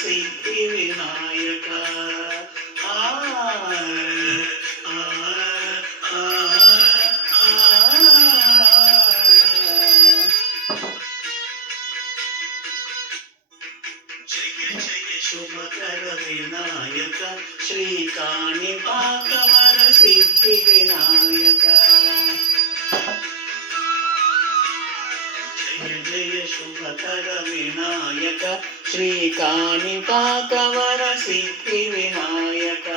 Siddhi Vinayaka శుభకర Vinayaka శ్రీకాణిపాకవర Siddhi Vinayaka Jaya Jaya శుభకర Vinayaka శ్రీకాణిపాకవర Siddhi Vinayaka